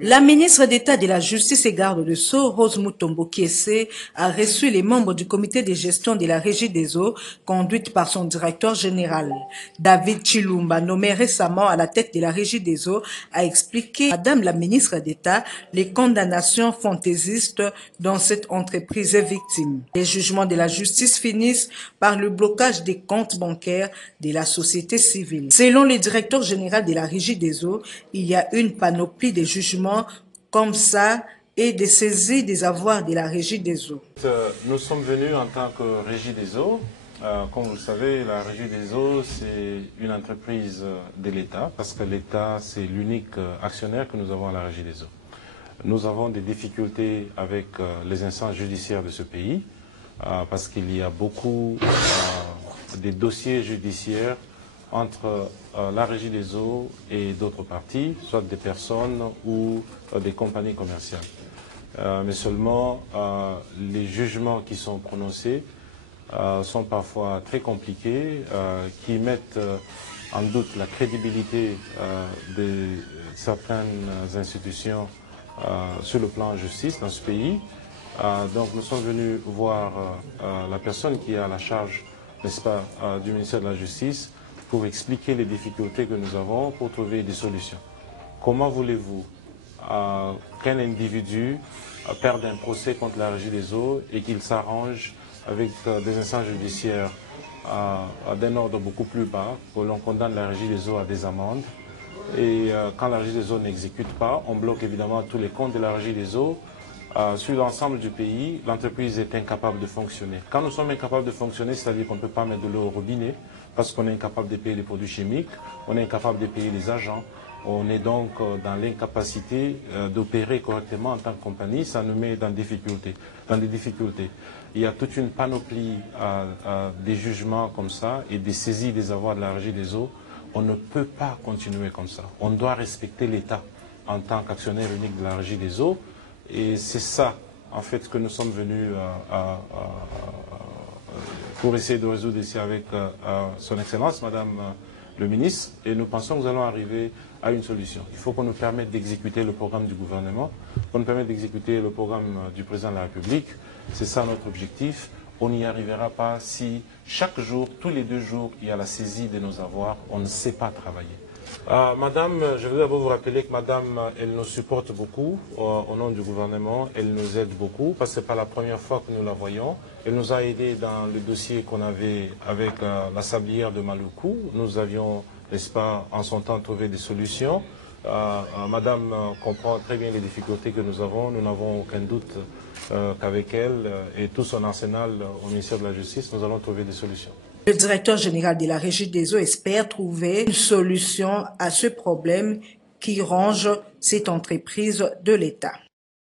La ministre d'État de la Justice et garde de Sceaux, Rose Mutombo Kiese, a reçu les membres du comité de gestion de la Régie des eaux, conduite par son directeur général. David Chilumba, nommé récemment à la tête de la Régie des eaux, a expliqué à Madame la ministre d'État les condamnations fantaisistes dont cette entreprise est victime. Les jugements de la justice finissent par le blocage des comptes bancaires de la société civile. Selon le directeur général de la Régie des eaux, il y a une panoplie de jugements comme ça et de saisir des avoirs de la Régie des eaux. Nous sommes venus en tant que Régie des eaux. Comme vous le savez, la Régie des eaux, c'est une entreprise de l'État, parce que l'État, c'est l'unique actionnaire que nous avons à la Régie des eaux. Nous avons des difficultés avec les instances judiciaires de ce pays, parce qu'il y a beaucoup de dossiers judiciaires entre la Régie des eaux et d'autres parties, soit des personnes ou des compagnies commerciales. Mais seulement les jugements qui sont prononcés sont parfois très compliqués, qui mettent en doute la crédibilité de certaines institutions sur le plan justice dans ce pays. Donc nous sommes venus voir la personne qui est à la charge, n'est-ce pas, du ministère de la Justice, pour expliquer les difficultés que nous avons pour trouver des solutions. Comment voulez-vous qu'un individu perde un procès contre la Régie des eaux et qu'il s'arrange avec des instances judiciaires d'un ordre beaucoup plus bas, que l'on condamne la Régie des eaux à des amendes, et quand la Régie des eaux n'exécute pas, on bloque évidemment tous les comptes de la Régie des eaux. Sur l'ensemble du pays, l'entreprise est incapable de fonctionner. Quand nous sommes incapables de fonctionner, c'est-à-dire qu'on ne peut pas mettre de l'eau au robinet, parce qu'on est incapable de payer les produits chimiques, on est incapable de payer les agents, on est donc dans l'incapacité d'opérer correctement en tant que compagnie, ça nous met dans des difficultés. Il y a toute une panoplie des jugements comme ça et des saisies des avoirs de la Régie des eaux. On ne peut pas continuer comme ça. On doit respecter l'État en tant qu'actionnaire unique de la Régie des eaux. Et c'est ça, en fait, que nous sommes venus pour essayer de résoudre ici avec son Excellence, Madame le ministre, et nous pensons que nous allons arriver à une solution. Il faut qu'on nous permette d'exécuter le programme du gouvernement, qu'on nous permette d'exécuter le programme du président de la République. C'est ça notre objectif. On n'y arrivera pas si chaque jour, tous les 2 jours, il y a la saisie de nos avoirs. On ne sait pas travailler. Madame, je veux d'abord vous rappeler que Madame, elle nous supporte beaucoup au nom du gouvernement, elle nous aide beaucoup, parce que ce n'est pas la première fois que nous la voyons. Elle nous a aidés dans le dossier qu'on avait avec la sablière de Maluku. Nous avions, n'est-ce pas, en son temps trouvé des solutions. Madame comprend très bien les difficultés que nous avons. Nous n'avons aucun doute qu'avec elle et tout son arsenal au ministère de la Justice, nous allons trouver des solutions. Le directeur général de la Régie des eaux espère trouver une solution à ce problème qui ronge cette entreprise de l'État.